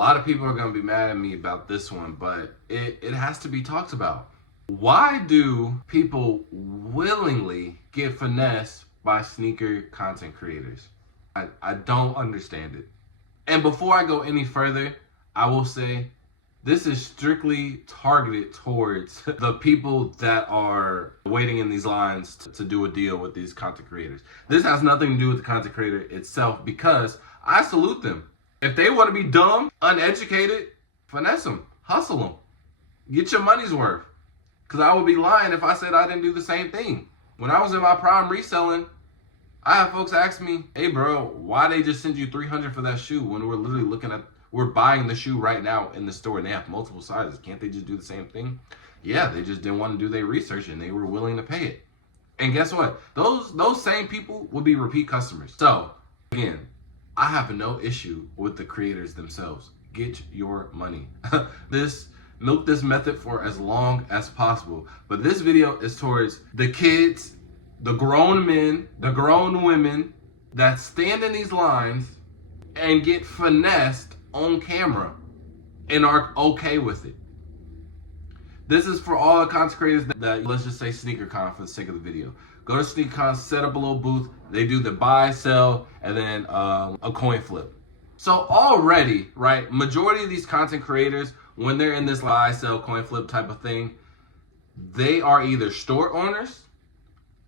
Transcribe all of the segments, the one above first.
lot of people are going to be mad at me about this one, but it has to be talked about. Why do people willingly get finessed by sneaker content creators? I don't understand it. And before I go any further, I will say this is strictly targeted towards the people that are waiting in these lines to do a deal with these content creators. This has nothing to do with the content creator itself, because I salute them. If they want to be dumb, uneducated, finesse them, hustle them, get your money's worth. Because I would be lying if I said I didn't do the same thing. When I was in my prime reselling, I had folks ask me, hey bro, why they just send you $300 for that shoe when we're literally we're buying the shoe right now in the store and they have multiple sizes. Can't they just do the same thing? Yeah, they just didn't want to do their research and they were willing to pay it. And guess what? Those same people will be repeat customers. So again, I have no issue with the creators themselves. Get your money. Milk this method for as long as possible. But this video is towards the kids, the grown men, the grown women that stand in these lines and get finessed on camera and are okay with it. This is for all the content creators that let's just say SneakerCon for the sake of the video. Go to SneakerCon, set up a little booth. They do the buy, sell, and then a coin flip. So already, right, majority of these content creators, when they're in this buy, sell, coin flip type of thing, they are either store owners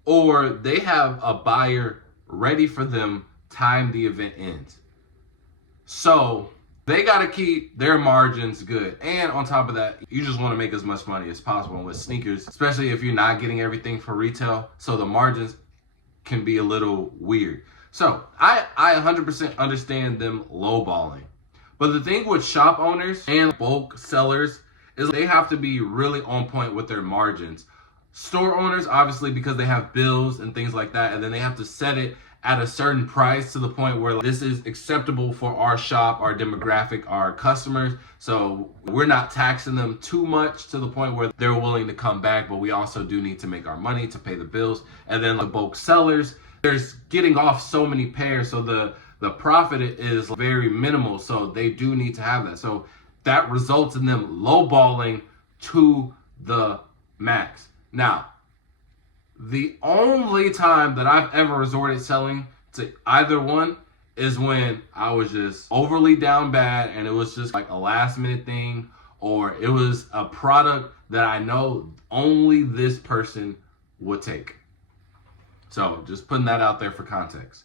or they have a buyer ready for them time the event ends. So they got to keep their margins good. And on top of that, you just want to make as much money as possible. And with sneakers, especially if you're not getting everything for retail, so the margins can be a little weird. So I 100% understand them lowballing. But the thing with shop owners and bulk sellers is they have to be really on point with their margins. Store owners, obviously, because they have bills and things like that, and then they have to set it at a certain price to the point where this is acceptable for our shop, our demographic, our customers. So we're not taxing them too much to the point where they're willing to come back, but we also do need to make our money to pay the bills. And then the bulk sellers, there's getting off so many pairs, so the profit is very minimal, so they do need to have that. So that results in them lowballing to the max. Now, the only time that I've ever resorted selling to either one is when I was just overly down bad and it was just like a last minute thing, or it was a product that I know only this person would take. So just putting that out there for context.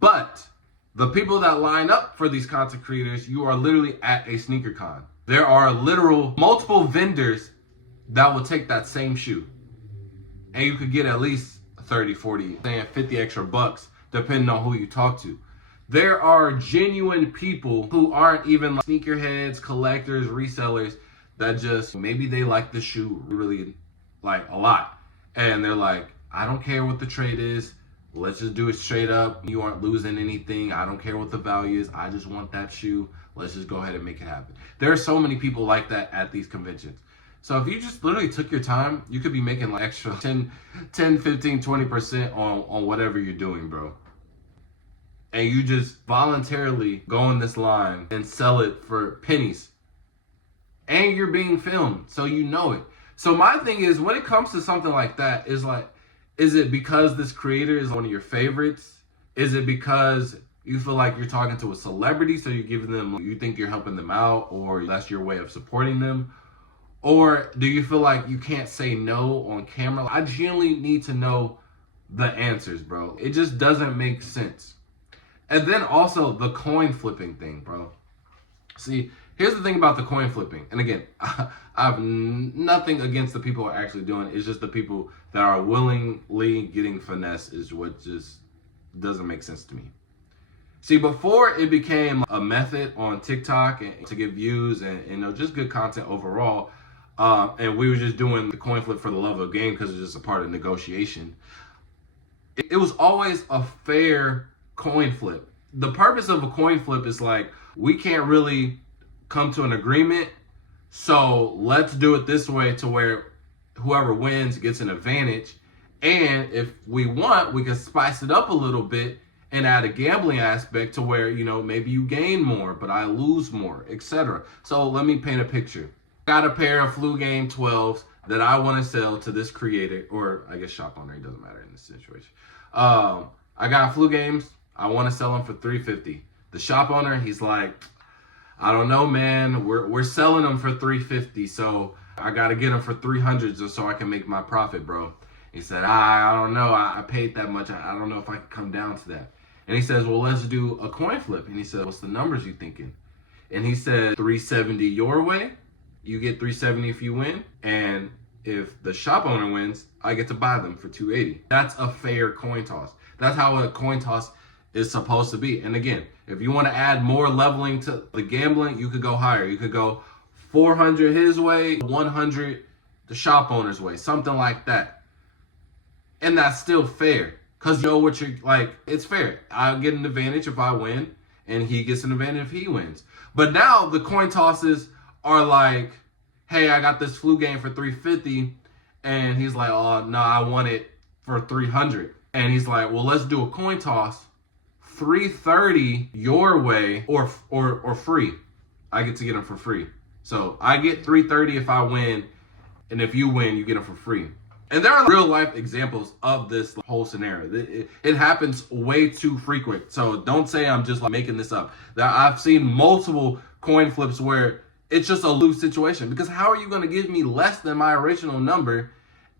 But the people that line up for these content creators, you are literally at a sneaker con. There are literal multiple vendors that will take that same shoe. And you could get at least 30, 40, 50 extra bucks, depending on who you talk to. There are genuine people who aren't even like sneakerheads, collectors, resellers, that just, maybe they like the shoe really like a lot. And they're like, I don't care what the trade is. Let's just do it straight up. You aren't losing anything. I don't care what the value is. I just want that shoe. Let's just go ahead and make it happen. There are so many people like that at these conventions. So if you just literally took your time, you could be making like extra 10, 15, 20% on whatever you're doing, bro. And you just voluntarily go in this line and sell it for pennies. And you're being filmed, so you know it. So my thing is, when it comes to something like that, is it because this creator is one of your favorites? Is it because you feel like you're talking to a celebrity, so you're giving them, you think you're helping them out, or that's your way of supporting them? Or do you feel like you can't say no on camera? I genuinely need to know the answers, bro. It just doesn't make sense. And then also the coin flipping thing, bro. See, here's the thing about the coin flipping. And again, I have nothing against the people who are actually doing it. It's just the people that are willingly getting finesse is what just doesn't make sense to me. See, before it became a method on TikTok and to get views and just good content overall, and we were just doing the coin flip for the love of the game because it's just a part of negotiation, it was always a fair coin flip. The purpose of a coin flip is like, we can't really come to an agreement, so let's do it this way to where whoever wins gets an advantage. And if we want, we can spice it up a little bit and add a gambling aspect to where, you know, maybe you gain more, but I lose more, etc. So let me paint a picture. Got a pair of Flu Game 12s that I want to sell to this creator, or I guess shop owner, it doesn't matter in this situation. I got Flu Games, I want to sell them for $350. The shop owner, he's like, I don't know, man, we're selling them for $350, so I gotta get them for $300 just so I can make my profit, bro. He said, I don't know, I paid that much, I don't know if I can come down to that. And he says, well, let's do a coin flip. And he said, what's the numbers you thinking? And he said, 370 your way, you get 370 if you win, and if the shop owner wins, I get to buy them for 280. That's a fair coin toss. That's how a coin toss is supposed to be. And again, if you want to add more leveling to the gambling, you could go higher. You could go 400 his way, 100 the shop owner's way, something like that. And that's still fair. Because you know what you're like, it's fair. I get an advantage if I win, and he gets an advantage if he wins. But now the coin tosses are like, hey, I got this Flu Game for $350, and he's like, oh no, I want it for $300. And he's like, well, let's do a coin toss, $330 your way or free. I get to get them for free. So I get $330 if I win, and if you win, you get them for free. And there are real life examples of this whole scenario. It happens way too frequent. So don't say I'm just like making this up. I've seen multiple coin flips where it's just a lose situation, because how are you going to give me less than my original number?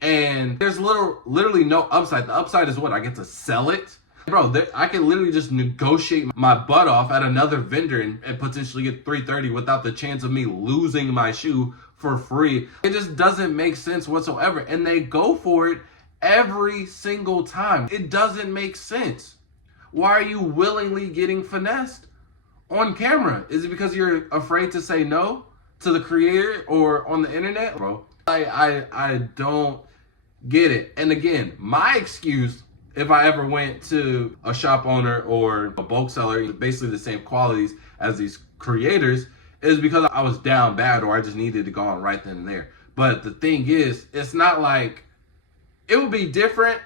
And there's literally no upside. The upside is what? I get to sell it? Bro, I can literally just negotiate my butt off at another vendor and potentially get $330 without the chance of me losing my shoe for free. It just doesn't make sense whatsoever. And they go for it every single time. It doesn't make sense. Why are you willingly getting finessed on camera? Is it because you're afraid to say no to the creator or on the internet? Bro, I don't get it. And again, my excuse, if I ever went to a shop owner or a bulk seller, basically the same qualities as these creators, is because I was down bad or I just needed to go on right then and there. But the thing is, it's not like, it would be different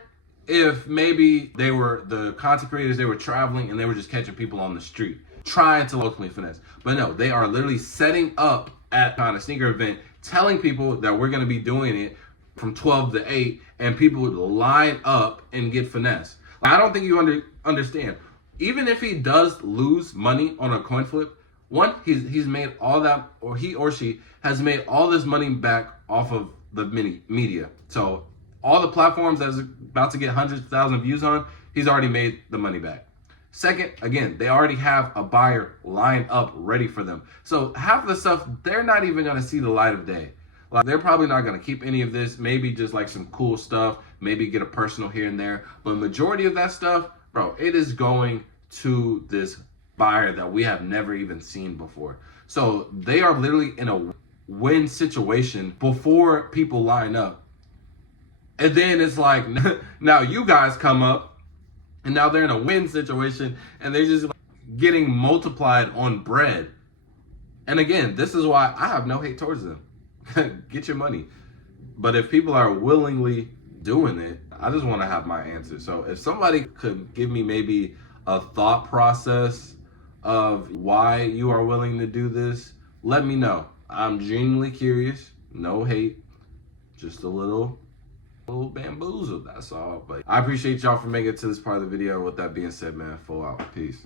if maybe they were the content creators, they were traveling and they were just catching people on the street, trying to locally finesse. But no, they are literally setting up at a sneaker event, telling people that we're gonna be doing it from 12 to 8, and people would line up and get finesse. Like, I don't think you understand. Even if he does lose money on a coin flip, one, he's made all that, or he or she has made all this money back off of the media. So all the platforms that's about to get hundreds of thousands of views on, he's already made the money back. Second, again, they already have a buyer lined up ready for them. So half the stuff, they're not even gonna see the light of day. Like, they're probably not gonna keep any of this, maybe just like some cool stuff, maybe get a personal here and there. But majority of that stuff, bro, it is going to this buyer that we have never even seen before. So they are literally in a win situation before people line up. And then it's like, now you guys come up and now they're in a win situation and they're just getting multiplied on bread. And again, this is why I have no hate towards them. Get your money. But if people are willingly doing it, I just want to have my answer. So if somebody could give me maybe a thought process of why you are willing to do this, let me know. I'm genuinely curious. No hate, just a little bamboozled, that's all. But I appreciate y'all for making it to this part of the video. With that being said, man, full out. Peace.